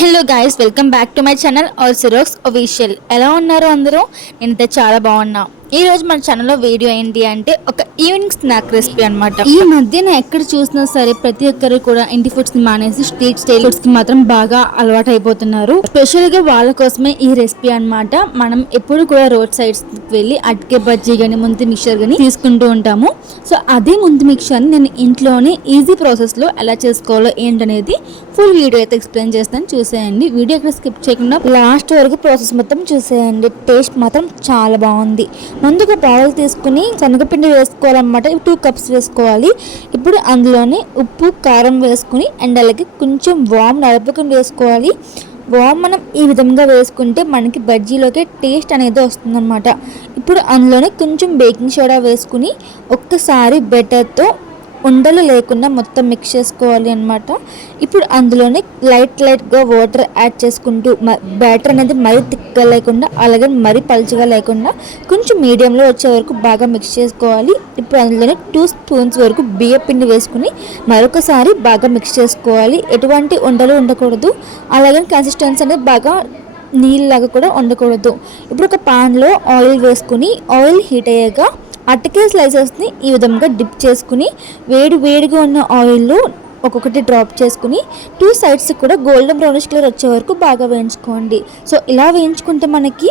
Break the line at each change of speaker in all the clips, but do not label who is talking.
Hello guys welcome back to my channel R సిరోక్స్ official ఎలా ఉన్నారు అందరూ? నేనైతే చాలా బాగున్నా. ఈ రోజు మన ఛానల్లో వీడియో ఏంటి అంటే ఒక ఈవినింగ్ స్నాక్ రెసిపీ అన్నమాట. ఈ మధ్యన ఎక్కడ చూసినా సరే ప్రతి ఒక్కరు కూడా ఇంటి ఫుడ్స్ని మానేసి స్ట్రీట్ స్టైల్ ఫుడ్స్కి మాత్రం బాగా అలవాటు అయిపోతున్నారు స్పెషల్గా వాళ్ళ కోసమే ఈ రెసిపీ అన్నమాట. మనం ఎప్పుడు కూడా రోడ్ సైడ్స్ వెళ్ళి అట్కే బజ్జీ గాని ముంతి మిక్చర్ గాని తీసుకుంటూ ఉంటాము. సో అదే ముంతి మిక్చర్ నేను ఇంట్లోనే ఈజీ ప్రాసెస్లో ఎలా చేసుకోవాలో ఏంటనేది ఫుల్ వీడియో అయితే ఎక్స్ప్లెయిన్ చేస్తాను. చూసేయండి. వీడియో ఇక్కడ స్కిప్ చేయకుండా లాస్ట్ వరకు ప్రాసెస్ మొత్తం చూసేయండి. టేస్ట్ మాత్రం చాలా బాగుంది. ముందుగా బౌల్ తీసుకుని శనగపిండి వేసుకోవాలన్నమాట. టూ కప్స్ వేసుకోవాలి. ఇప్పుడు అందులోనే ఉప్పు కారం వేసుకుని అండ్ అలాగే కొంచెం వామ్ నలుపుకుని వేసుకోవాలి. వామ్ మనం ఈ విధంగా వేసుకుంటే మనకి బజ్జీలోకి టేస్ట్ అనేది వస్తుందన్నమాట. ఇప్పుడు అందులోనే కొంచెం బేకింగ్ సోడా వేసుకుని ఒక్కసారి బెటర్తో ఉండలు లేకుండా మొత్తం మిక్స్ చేసుకోవాలి అనమాట ఇప్పుడు అందులోనే లైట్ లైట్గా వాటర్ యాడ్ చేసుకుంటూ బ్యాటర్ అనేది మరీ థిక్గా లేకుండా అలాగే మరీ పలుచగా లేకుండా కొంచెం మీడియంలో వచ్చే వరకు బాగా మిక్స్ చేసుకోవాలి. ఇప్పుడు అందులోనే టూ స్పూన్స్ వరకు బియ్య పిండి వేసుకుని మరొకసారి బాగా మిక్స్ చేసుకోవాలి. ఎటువంటి ఉండలు ఉండకూడదు. అలాగే కన్సిస్టెన్సీ అనేది బాగా నీళ్ళలాగా కూడా ఉండకూడదు. ఇప్పుడు ఒక పాన్లో ఆయిల్ వేసుకుని ఆయిల్ హీట్ అయ్యాక అట్టకే స్లైసెస్ని ఈ విధంగా డిప్ చేసుకుని వేడి వేడిగా ఉన్న ఆయిల్లో ఒక్కొక్కటి డ్రాప్ చేసుకుని టూ సైడ్స్ కూడా గోల్డెన్ బ్రౌనిష్ కలర్ వచ్చే వరకు బాగా వేయించుకోండి. సో ఇలా వేయించుకుంటే మనకి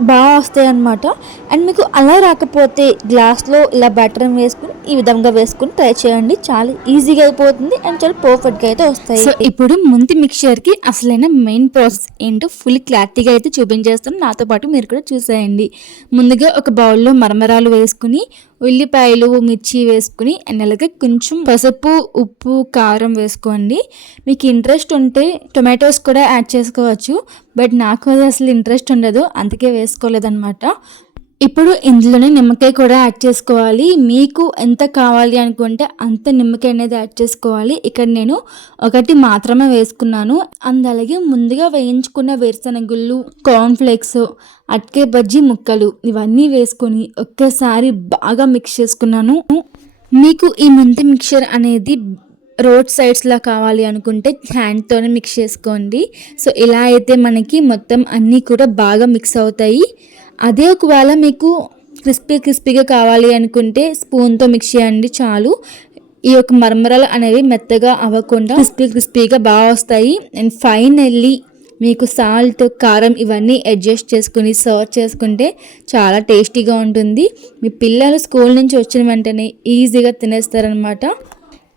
బాగా వస్తాయి అన్నమాట. అండ్ మీకు అలా రాకపోతే గ్లాస్లో ఇలా బ్యాటర్ వేసుకుని ఈ విధంగా వేసుకుని ట్రై చేయండి. చాలా ఈజీగా అయిపోతుంది అండ్ చాలా పర్ఫెక్ట్గా అయితే వస్తాయి. సో ఇప్పుడు ముందు మిక్చర్కి అసలైన మెయిన్ ప్రాసెస్ ఏంటో ఫుల్ క్లారిటీగా అయితే చూపించేస్తాను. నాతో పాటు మీరు కూడా చూసేయండి. ముందుగా ఒక బౌల్లో మరమరాలు వేసుకుని ఉల్లిపాయలు మిర్చి వేసుకుని అండ్ అలాగే కొంచెం పసుపు ఉప్పు కారం వేసుకోండి. మీకు ఇంట్రెస్ట్ ఉంటే టొమాటోస్ కూడా యాడ్ చేసుకోవచ్చు. బట్ నాకు అది అసలు ఇంట్రెస్ట్ ఉండదు. అందుకే వేసుకోలేదనమాట ఇప్పుడు ఇందులోనే నిమ్మకాయ కూడా యాడ్ చేసుకోవాలి. మీకు ఎంత కావాలి అనుకుంటే అంత నిమ్మకాయ అనేది యాడ్ చేసుకోవాలి. ఇక్కడ నేను ఒకటి మాత్రమే వేసుకున్నాను. అందులాగే అలాగే ముందుగా వేయించుకున్న వేరుశనగుళ్ళు కార్న్ఫ్లేక్స్ అట్కే బజ్జీ ముక్కలు ఇవన్నీ వేసుకొని ఒక్కసారి బాగా మిక్స్ చేసుకున్నాను. మీకు ఈ మెంతి మిక్చర్ అనేది రోడ్ సైడ్స్లో కావాలి అనుకుంటే హ్యాండ్తోనే మిక్స్ చేసుకోండి. సో ఇలా అయితే మనకి మొత్తం అన్నీ కూడా బాగా మిక్స్ అవుతాయి. అదే ఒకవేళ మీకు క్రిస్పీ క్రిస్పీగా కావాలి అనుకుంటే స్పూన్తో మిక్స్ చేయండి చాలు. ఈ యొక్క మరమరాలు అనేవి మెత్తగా అవ్వకుండా క్రిస్పీ క్రిస్పీగా బాగా వస్తాయి. అండ్ ఫైనల్లీ మీకు సాల్ట్ కారం ఇవన్నీ అడ్జస్ట్ చేసుకుని సర్వ్ చేసుకుంటే చాలా టేస్టీగా ఉంటుంది. మీ పిల్లలు స్కూల్ నుంచి వచ్చిన వెంటనే ఈజీగా తినేస్తారనమాట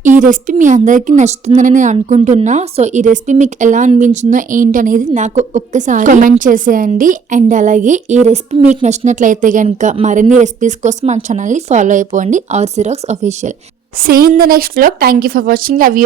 ఈ రెసిపీ మీ అందరికీ నచ్చుతుందని నేను అనుకుంటున్నా. సో ఈ రెసిపీ మీకు ఎలా అనిపించిందో ఏంటి అనేది నాకు ఒక్కసారి కమెంట్ చేసేయండి. అండ్ అలాగే ఈ రెసిపీ మీకు నచ్చినట్లయితే కనుక మరిన్ని రెసిపీస్ కోసం మన ఛానల్ని ఫాలో అయిపోండి. R సిరాక్స్ official see in the next blog thank you for watching love you